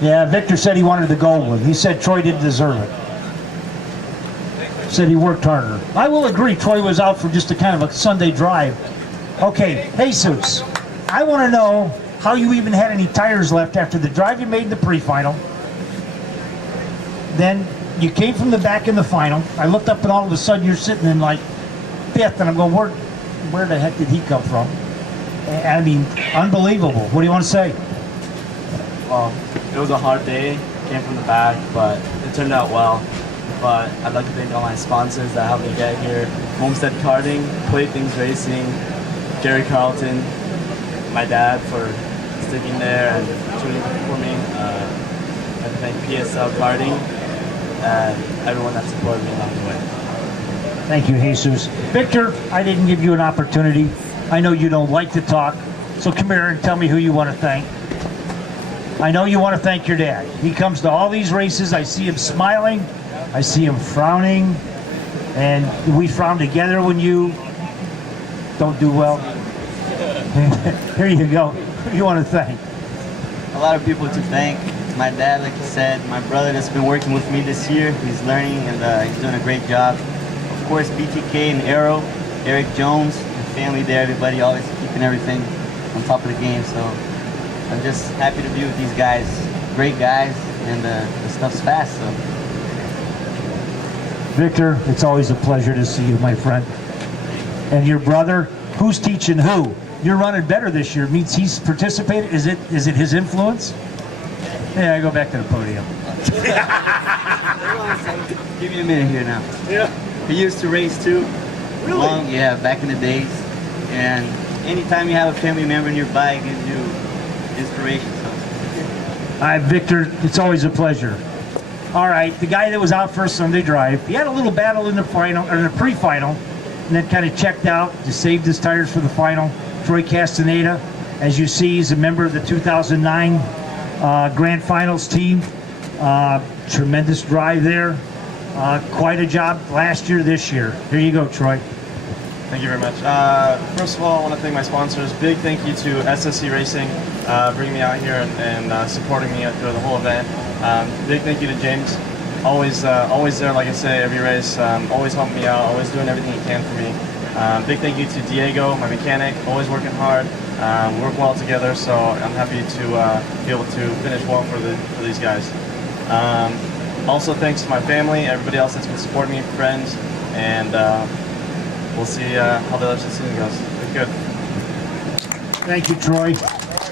Yeah, Victor said he wanted the gold one. He said Troy didn't deserve it. Said he worked harder. I will agree, Troy was out for just a kind of a Sunday drive. Okay, Jesus, I want to know how you even had any tires left after the drive you made in the pre-final. Then you came from the back in the final. I looked up and all of a sudden you're sitting in like fifth, and I'm going, where the heck did he come from? I mean, unbelievable. What do you want to say? Well, it was a hard day, came from the back, but it turned out well. But I'd like to thank all my sponsors that helped me get here. Homestead Karting, Playthings Racing, Gary Carlton, my dad for sticking there and tuning for me. I'd like to thank PSL Karting and everyone that supported me along the way. Thank you, Jesus. Victor, I didn't give you an opportunity. I know you don't like to talk, so come here and tell me who you want to thank. I know you want to thank your dad. He comes to all these races. I see him smiling. I see him frowning. And we frown together when you don't do well. Here you go. Who do you want to thank? A lot of people to thank. My dad, like you said, my brother that's been working with me this year. He's learning and he's doing a great job. Of course, BTK and Arrow, Eric Jones, and family there, everybody always keeping everything on top of the game. So I'm just happy to be with these guys. Great guys, and the stuff's fast. So. Victor, it's always a pleasure to see you, my friend. And your brother, who's teaching who? You're running better this year. Means he's participated. Is it his influence? Yeah, I go back to the podium. Give me a minute here now. Yeah. He used to race too. Really? Yeah, back in the days. And anytime you have a family member nearby, it gives you inspiration. So. All right, Victor, it's always a pleasure. All right, the guy that was out for a Sunday drive, he had a little battle in the final, or in the pre-final, and then kind of checked out, just saved his tires for the final. Troy Castaneda, as you see, he's a member of the 2009 Grand Finals team. Tremendous drive there. Quite a job last year, this year. Here you go, Troy. Thank you very much. First of all, I want to thank my sponsors. Big thank you to SSC Racing, bringing me out here and supporting me through the whole event. Big thank you to James, always there, like I say, every race, always helping me out, always doing everything he can for me. Big thank you to Diego, my mechanic, always working hard. We work well together, so I'm happy to be able to finish well for these guys. Also thanks to my family, everybody else that's been supporting me, friends, and we'll see how the rest of the season goes. It's good. Thank you, Troy.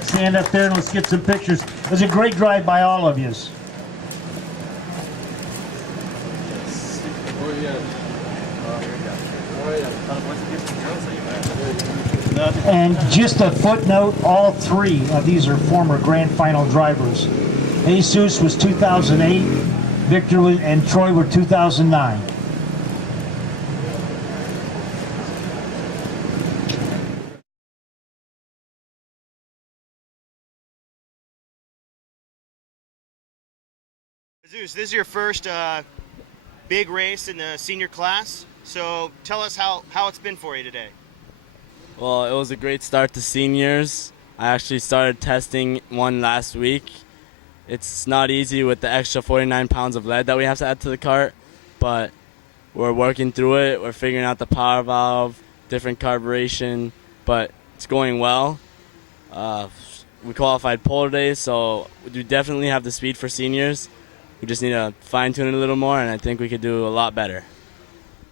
Stand up there and let's get some pictures. It was a great drive by all of you. And just a footnote, all three of these are former Grand Final drivers. Jesus was 2008, Victor and Troy were 2009. Zeus, this is your first big race in the senior class, so tell us how it's been for you today. Well, it was a great start to seniors. I actually started testing one last week. It's not easy with the extra 49 pounds of lead that we have to add to the cart, but we're working through it. We're figuring out the power valve, different carburation, but it's going well. We qualified pole today, so we definitely have the speed for seniors. We just need to fine-tune it a little more, and I think we could do a lot better.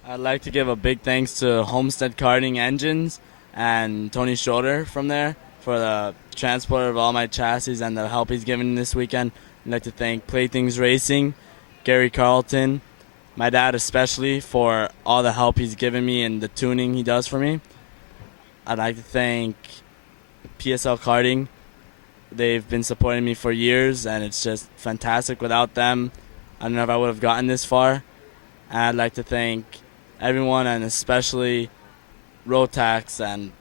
I'd like to give a big thanks to Homestead Karting Engines and Tony Schroeder from there for the transport of all my chassis and the help he's given this weekend. I'd like to thank Playthings Racing, Gary Carlton, my dad especially, for all the help he's given me and the tuning he does for me. I'd like to thank PSL Karting. They've been supporting me for years, and it's just fantastic. Without them, I don't know if I would have gotten this far. And I'd like to thank everyone, and especially Rotax and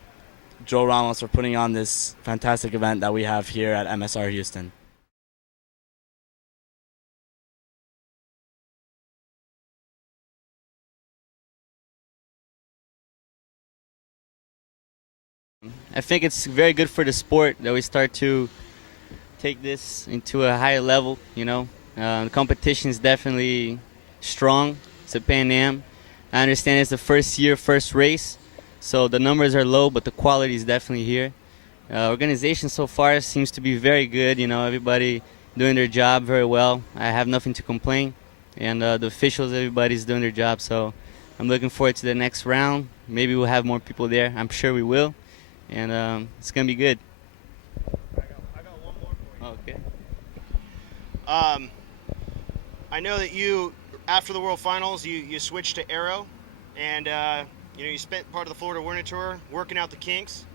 Joe Ramos for putting on this fantastic event that we have here at MSR Houston. I think it's very good for the sport that we start to take this into a higher level, you know. The competition is definitely strong. It's a Pan Am. I understand it's the first year, first race, so the numbers are low, but the quality is definitely here. Organization so far seems to be very good, you know, everybody doing their job very well. I have nothing to complain. And the officials, everybody's doing their job, so I'm looking forward to the next round. Maybe we'll have more people there. I'm sure we will, and it's going to be good. I got one more for you. Okay. I know that you, after the World Finals, you switched to Aero, and you spent part of the Florida Winter Tour working out the kinks.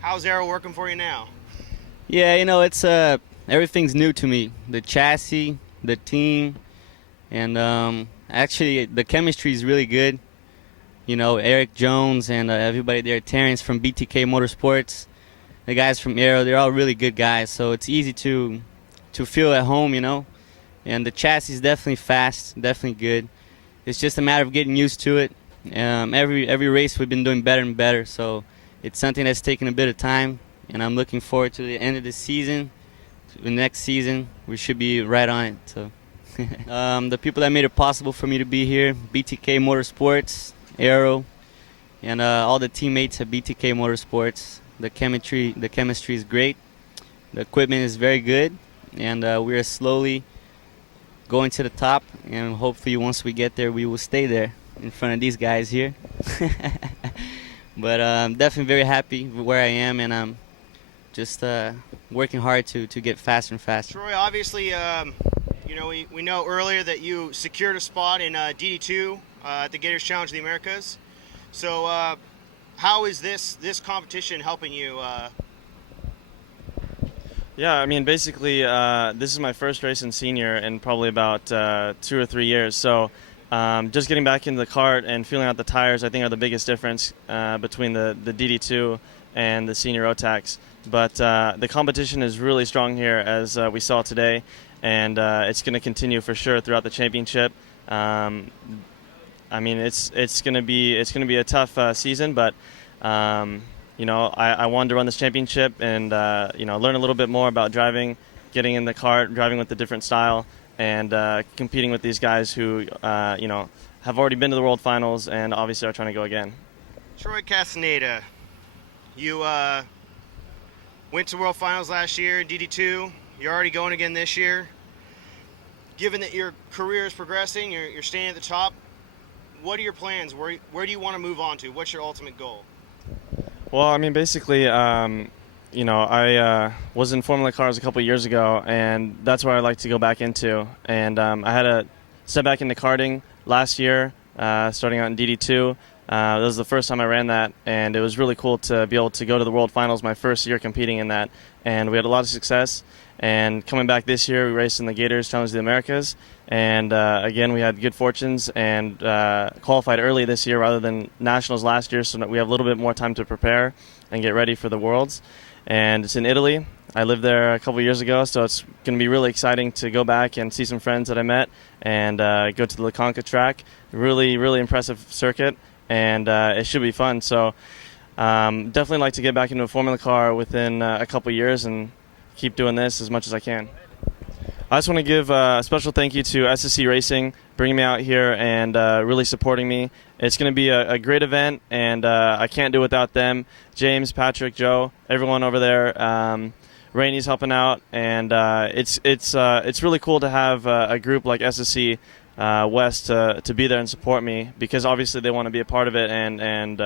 How's Aero working for you now? Yeah, you know, it's everything's new to me. The chassis, the team, and actually the chemistry is really good. You know, Eric Jones and everybody there, Terrence from BTK Motorsports, the guys from Aero, they're all really good guys. So it's easy to feel at home, you know. And the chassis is definitely fast, definitely good. It's just a matter of getting used to it. Every race we've been doing better and better. So it's something that's taken a bit of time, and I'm looking forward to the end of the season. The next season, we should be right on it. So, the people that made it possible for me to be here, BTK Motorsports, Aero, and all the teammates at BTK Motorsports. The chemistry is great. The equipment is very good, and we are slowly going to the top. And hopefully, once we get there, we will stay there in front of these guys here. But I'm definitely very happy with where I am, and I'm just working hard to get faster and faster. Troy, obviously, we know earlier that you secured a spot in DD2 at the Gators Challenge of the Americas. So how is this competition helping you? Yeah, I mean, basically, this is my first race in senior in probably about 2 or 3 years. So just getting back into the kart and feeling out the tires, I think, are the biggest difference between the DD2 and the senior Rotax. But the competition is really strong here, as we saw today, and it's going to continue for sure throughout the championship. I mean, it's going to be a tough season, but I wanted to run this championship and learn a little bit more about driving, getting in the kart, driving with a different style, and competing with these guys who have already been to the World Finals and obviously are trying to go again. Troy Castaneda, you went to World Finals last year in DD2. You're already going again this year. Given that your career is progressing, you're staying at the top, what are your plans? Where do you want to move on to? What's your ultimate goal? Well, I mean, basically, I was in Formula Cars a couple of years ago, and that's where I'd like to go back into. And I had to step back into karting last year, starting out in DD2. That was the first time I ran that, and it was really cool to be able to go to the World Finals my first year competing in that. And we had a lot of success. And coming back this year, we raced in the Gators Challenge of the Americas. And again, we had good fortunes and qualified early this year rather than Nationals last year, so that we have a little bit more time to prepare and get ready for the Worlds. And it's in Italy. I lived there a couple years ago, so it's going to be really exciting to go back and see some friends that I met and go to the LaConca track. Really, really impressive circuit, and it should be fun. So definitely like to get back into a Formula car within a couple years and keep doing this as much as I can. I just want to give a special thank you to SSC Racing, bringing me out here and really supporting me. It's going to be a great event, and I can't do it without them. James, Patrick, Joe, everyone over there. Rainey's helping out, and it's really cool to have a group like SSC West to be there and support me, because obviously they want to be a part of it and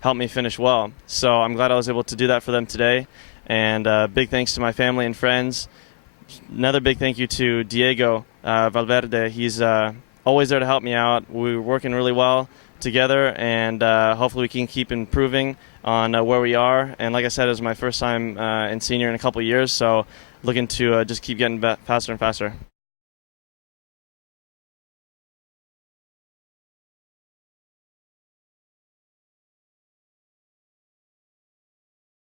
help me finish well. So I'm glad I was able to do that for them today. And big thanks to my family and friends. Another big thank you to Diego Valverde. He's always there to help me out. We're working really well together, and hopefully we can keep improving on where we are. And like I said, it was my first time in senior in a couple of years, so looking to just keep getting faster and faster.